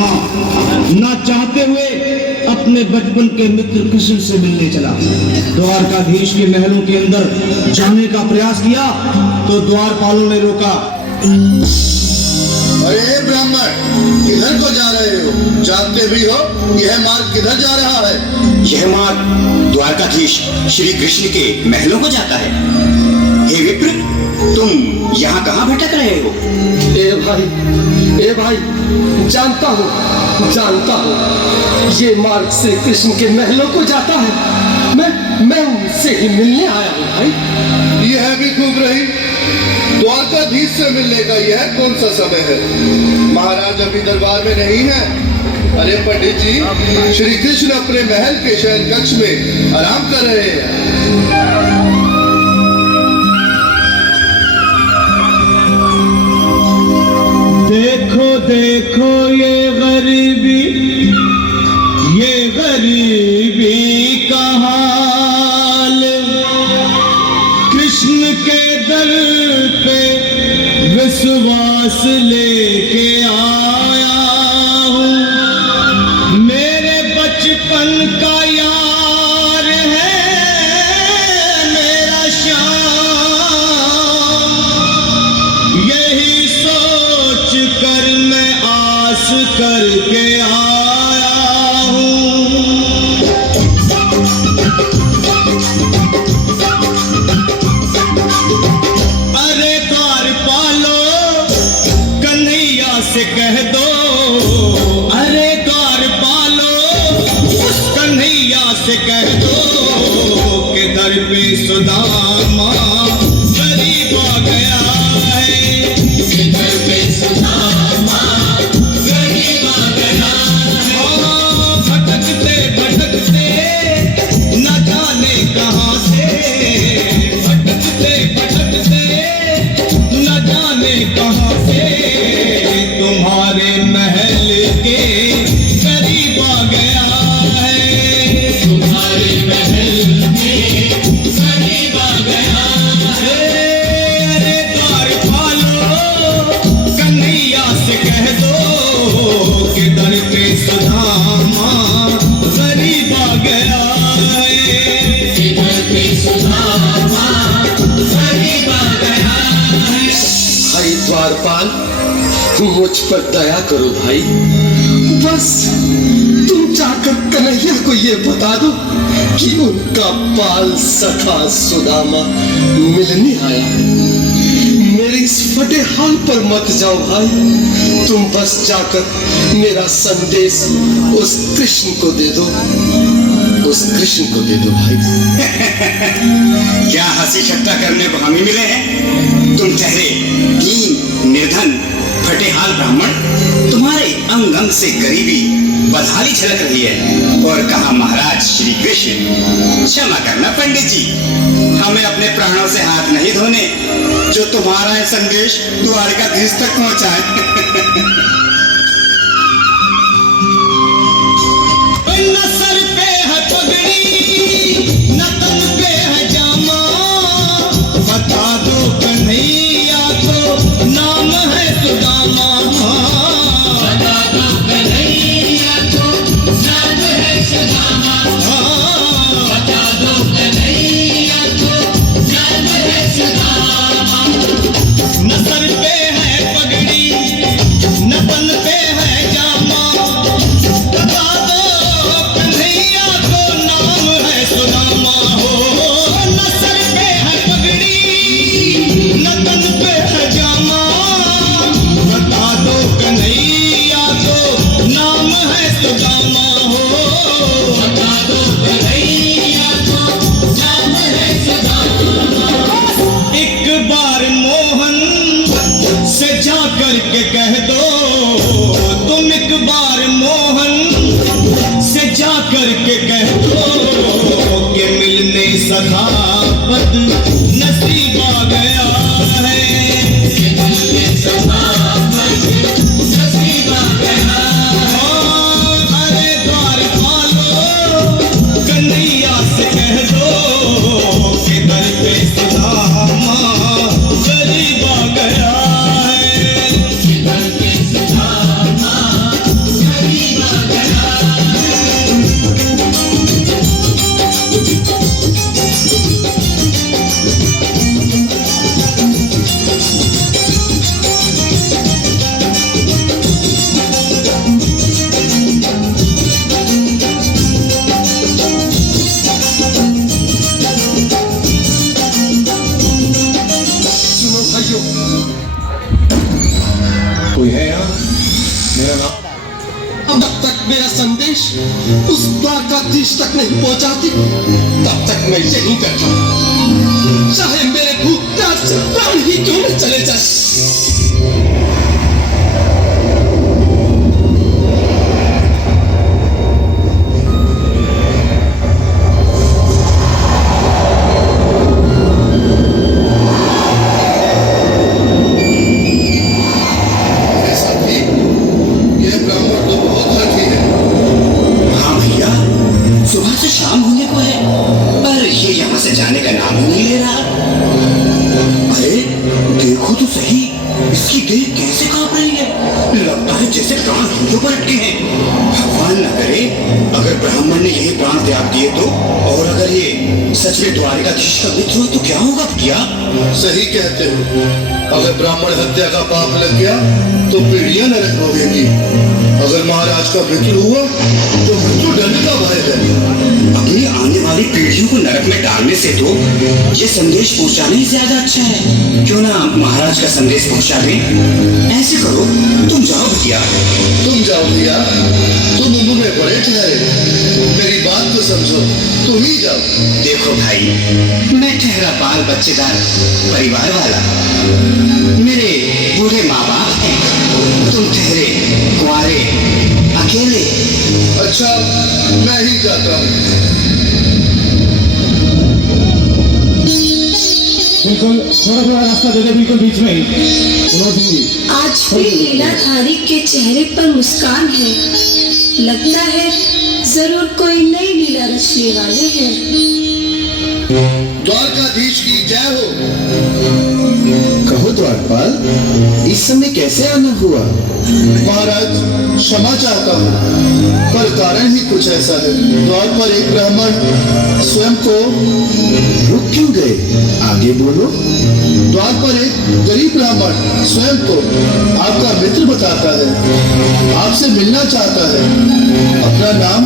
सुदामा ना चाहते हुए अपने बचपन के मित्र कृष्ण से मिलने चला। द्वारकाधीश के महलों के अंदर जाने का प्रयास किया तो द्वारपालों ने रोका। अरे ब्राह्मण, किधर को जा रहे हो? जानते भी हो यह मार्ग किधर जा रहा है? यह मार्ग द्वारकाधीश श्री कृष्ण के महलों को जाता है। हे विप्र, तुम यहाँ कहाँ भटक रहे हो? ए भाई, जानता हूँ ये मार्ग श्री कृष्ण के महलों को जाता है। मैं उनसे ही मिलने आया हूँ भाई। यह भी खूब रही। द्वारकाधीश से मिलने का यह कौन सा समय है? महाराज अभी दरबार में नहीं है। अरे पंडित जी, श्री कृष्ण अपने महल के शयन कक्ष में आराम कर रहे हैं। देखो देखो ये गरीबी का हाल, कृष्ण के दर पे विश्वास लेके आया हूँ। मेरे बचपन का यार है मेरा श्याम, यही सोच कर मैं आस करके आया हूँ। अरे द्वारपालो, कन्हैया से कह दो। अरे द्वारपालो, कन्हैया से कह दो कि दर पे सुदामा गरीब आ गया है। कि दर पे सुदामा गरीब आ गया है। भटकते भटकते न जाने कहाँ से, भटकते भटकते न जाने कहाँ से तुम्हारे महल के करीब आ गया है। तुम्हारे महल के करीब आ गया है। अरे द्वारपालो, कन्हैया से कह दो कि दर पे सुदामा गरीब आ गया है। कि दर पे सुदामा गरीब आ गया है। भाई द्वारपाल, मुझ पर दया करो भाई। बस तुम जाकर कन्हैया को ये बता दो कि उनका बाल सखा सुदामा मिलने आया है। मेरे इस फटे हाल पर मत जाओ भाई। तुम बस जाकर मेरा संदेश उस कृष्ण को दे दो। उस कृष्ण को दे दो भाई। क्या हंसी ठट्टा करने को हम ही मिले हैं? तुम ठहरे दीन निर्धन फटेहाल ब्राह्मण, तुम्हारे अंग अंग से गरीबी बदहाली झलक रही है। और कहा महाराज श्री कृष्ण। क्षमा करना पंडित जी, हमें अपने प्राणों से हाथ नहीं धोने जो तुम्हारा यह संदेश द्वारकाधीश तक पहुंचाए। न सर पे है पगड़ी, न तन पे है जामा, बता दो कन्हैया को नाम है सुदामा। बता दो कन्हैया को नाम है सुदामा। बता दो कन्हैया को नाम है सुदामा। न सर पे है पगड़ी, न तन पे है जामा, बता दो कन्हैया को नाम है सुदामा। हो न सर पे है पगड़ी, न तन पे है जामा, बता दो कन्हैया को नाम है सुदामा। हो बता दो कन्हैया को नाम है सुदामा। एक बार मोहन से जा करके कह दो, तुम एक बार मोहन से जा करके कह दो कि मिलने सखावत नसीब आ गया है। कि मिलने सखावत नसीब आ गया है। अरे द्वारपालो, कन्हैया से कह दो कि दर पे सुदामा गरीब आ गया है। कि दर पे सुदामा जब तक मेरा संदेश उस द्वारकाधीश तक नहीं पहुंचाती तब तक मैं यहीं बैठा हूं। चाहे मेरे भूख प्यास से प्राण ही क्यों न चले जाए। सुबह से शाम होने को है पर ये यहाँ से जाने का नाम ही नहीं ले रहा। अरे देखो तो सही, इसकी देह कैसे कांप रही है। लगता है जैसे प्राण हाथों पर अटके हैं। भगवान न करे अगर ब्राह्मण ने यही प्राण त्याग दिए तो, और अगर ये सच में द्वारिकाधीश का मित्र हो तो क्या होगा भैया? सही कहते हो। अगर ब्राह्मण हत्या का पाप लग गया तो पीढ़ियां नरक भोगेंगी। अगर महाराज का मृत्यु हुआ तो मृत्यु दंड का भय है। अपनी आने वाली पीढ़ियों को नरक में डालने से तो ये संदेश पहुंचाना ही ज्यादा अच्छा है। क्यों ना महाराज का संदेश पहुंचा दें। ऐसे करो, तुम जाओ भैया। तुम जाओ भैया, तुम उम्र में बड़े ठहरे, मेरी बात को समझो, तुम ही जाओ। देखो भाई, मैं ठहरा बाल बच्चेदार परिवार वाला, मेरे बूढ़े माँ बाप हैं। तुम ठहरे कुंवारे अकेले। अच्छा, मैं ही जाता हूँ। बिल्कुल थोड़ा रास्ता दे दे, बिल्कुल बीच में ही। आज भी लीलाधारी के चेहरे पर मुस्कान है। लगता है जरूर कोई नई लीला रचने वाले हैं। द्वारकाधीश की जय हो। कहो द्वारपाल, इस समय कैसे आना हुआ? महाराज क्षमा चाहता हूँ, पर कारण ही कुछ ऐसा है। द्वार पर एक ब्राह्मण स्वयं को रुक क्यों गए? आगे बोलो। द्वार पर एक गरीब ब्राह्मण स्वयं को आपका मित्र बताता है, आपसे मिलना चाहता है। अपना नाम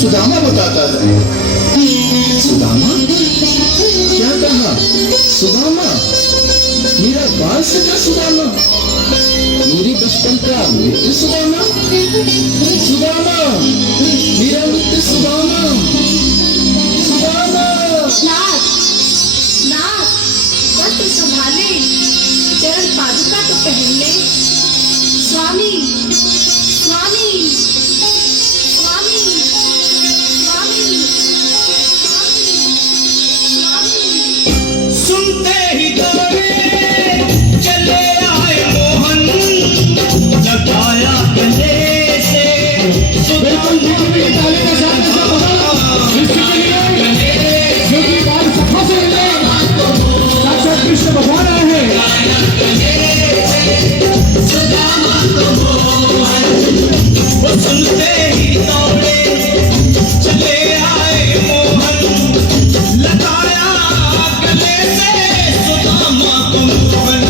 सुदामा बताता है। सुदामा? क्या कहा? सुदामा? मेरा बाल सका सुदामा? मेरी बचपन का मित्र सुदामा? सुदामा, मेरा मित्र सुदामा। सुदामा। नाथ, नाथ, वस्त्र संभाले, चरण पादुका तो पहन ले। स्वामी, स्वामी, स्वामी, स्वामी, स्वामी। सुनते ही दौड़े चले आए मोहन, लगाया गले से कृष्ण भगवान आए हैं। वो सुनते ही दौड़े चले आए मोहन, लगाया गले से सुदामा को मोहन।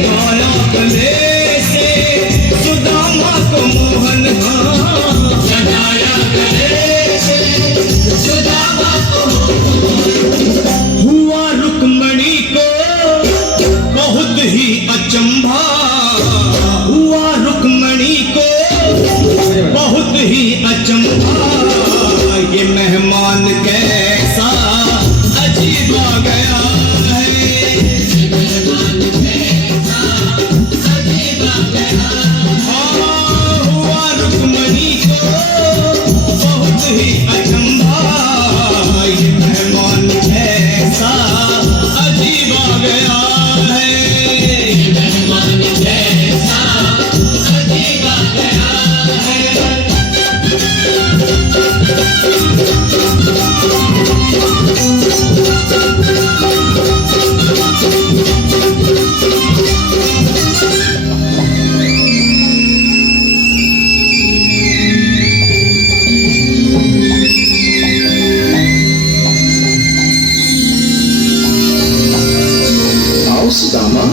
लगाया गले से सुदामा को मोहन। लगाया गले से सुदामा को हुआ रुक्मणी को बहुत ही अचंभा। हुआ रुक्मणी को बहुत ही अचंभा। ये मेहमान कैसा अजीब आ गया है। हुआ रुक्मणी को बहुत ही अचंभा। ये मेहमान कैसा अजीब आ गया है। मेहमान कैसा अजीब आ गया है। आओ सुदामा,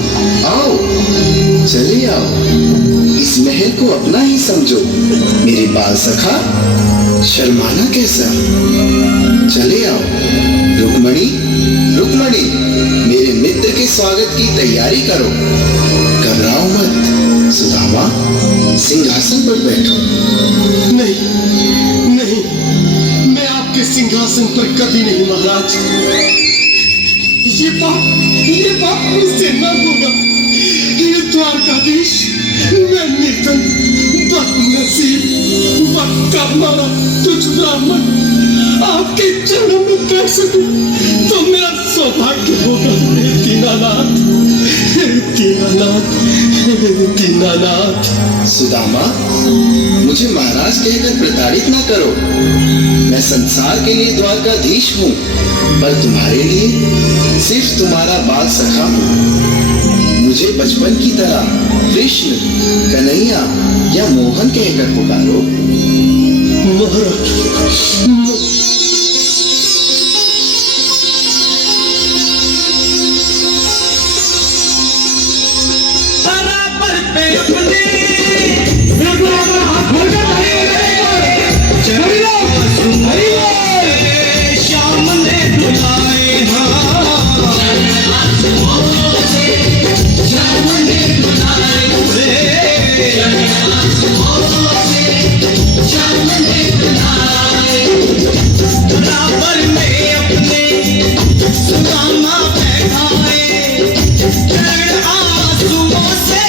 आओ, चले आओ। इस महल को अपना ही समझो। मेरे बाल सखा, शर्माना कैसा? चले आओ। रुक्मणी, रुक्मणी, मेरे स्वागत की तैयारी करो। घबराओ मत सुदामा, सिंहासन पर बैठो। नहीं नहीं, मैं आपके सिंहासन पर कभी नहीं महाराज। ये पाप मुझसे न होगा। ये द्वारकाधीश, मैं निर्धन, बदनसीब, बदकर्मा तुझ ब्राह्मण आपके चरणों में बैठ सकूं तो मेरा सौभाग्य होगा। हे दीनानाथ, हे दीनानाथ, हे दीनानाथ। सुदामा, मुझे महाराज कहकर प्रताड़ित न करो। मैं संसार के लिए द्वारकाधीश हूँ, पर तुम्हारे लिए सिर्फ तुम्हारा बाल सखा हूँ। मुझे बचपन की तरह कृष्ण, कन्हैया या मोहन कहकर पुकारो। बराबर पे अपने श्याम ने बुलाए बराबर में अपने सुदामा बैठाए, चरण आंसुओं से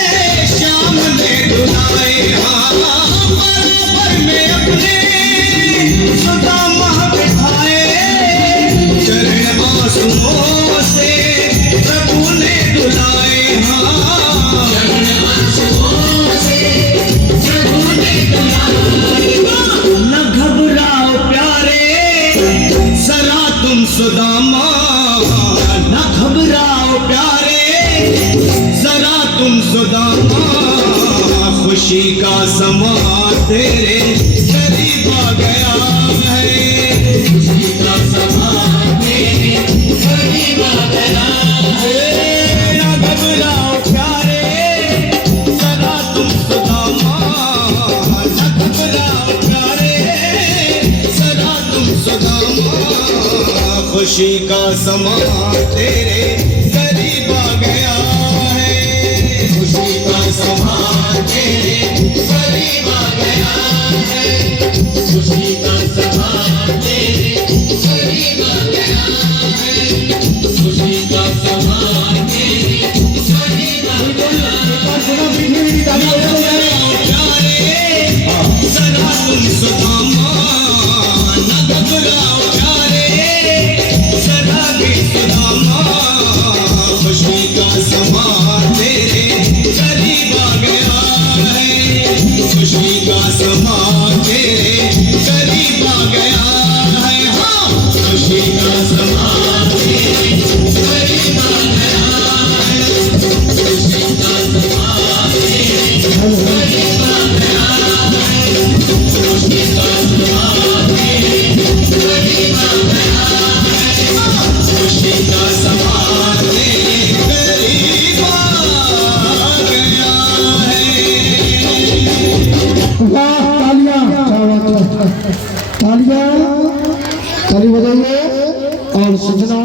श्याम ने धुलाए। बराबर में अपने सुदामा बैठाए, चरण आंसुओं से प्रभु ने धुलाए। न घबराओ प्यारे जरा तुम सुदामा, न घबराओ प्यारे जरा तुम सुदामा। खुशी का समा तेरे करीब आ गया है, खुशी का समा तेरे करीब आ गया है। न घबराओ प्यारे जरा तुम सुदामा, न घबराओ प्यारे जरा तुम सुदामा। खुशी का समा तेरे करीब आ गया है, खुशी का समा तेरे करीब आ गया है, खुशी का समा तेरे करीब आ गया है, खुशी का समा तेरे करीब आ गया है। जरा तुम सुदामा, न घबराओ प्यारे जरा भी सुदामा। खुशी का समा तेरे करीब आ गया है, खुशी का समा तेरे करीब आ गया है। हाँ, खुशी का समा तेरे करीब आ गया है, खुशी का समा तेरे करीब आ गया है, खुशी का समा तेरे करीब आ गया है, खुशी का समा तेरे करीब आ गया है। तालियां ताली बजाइए और सजना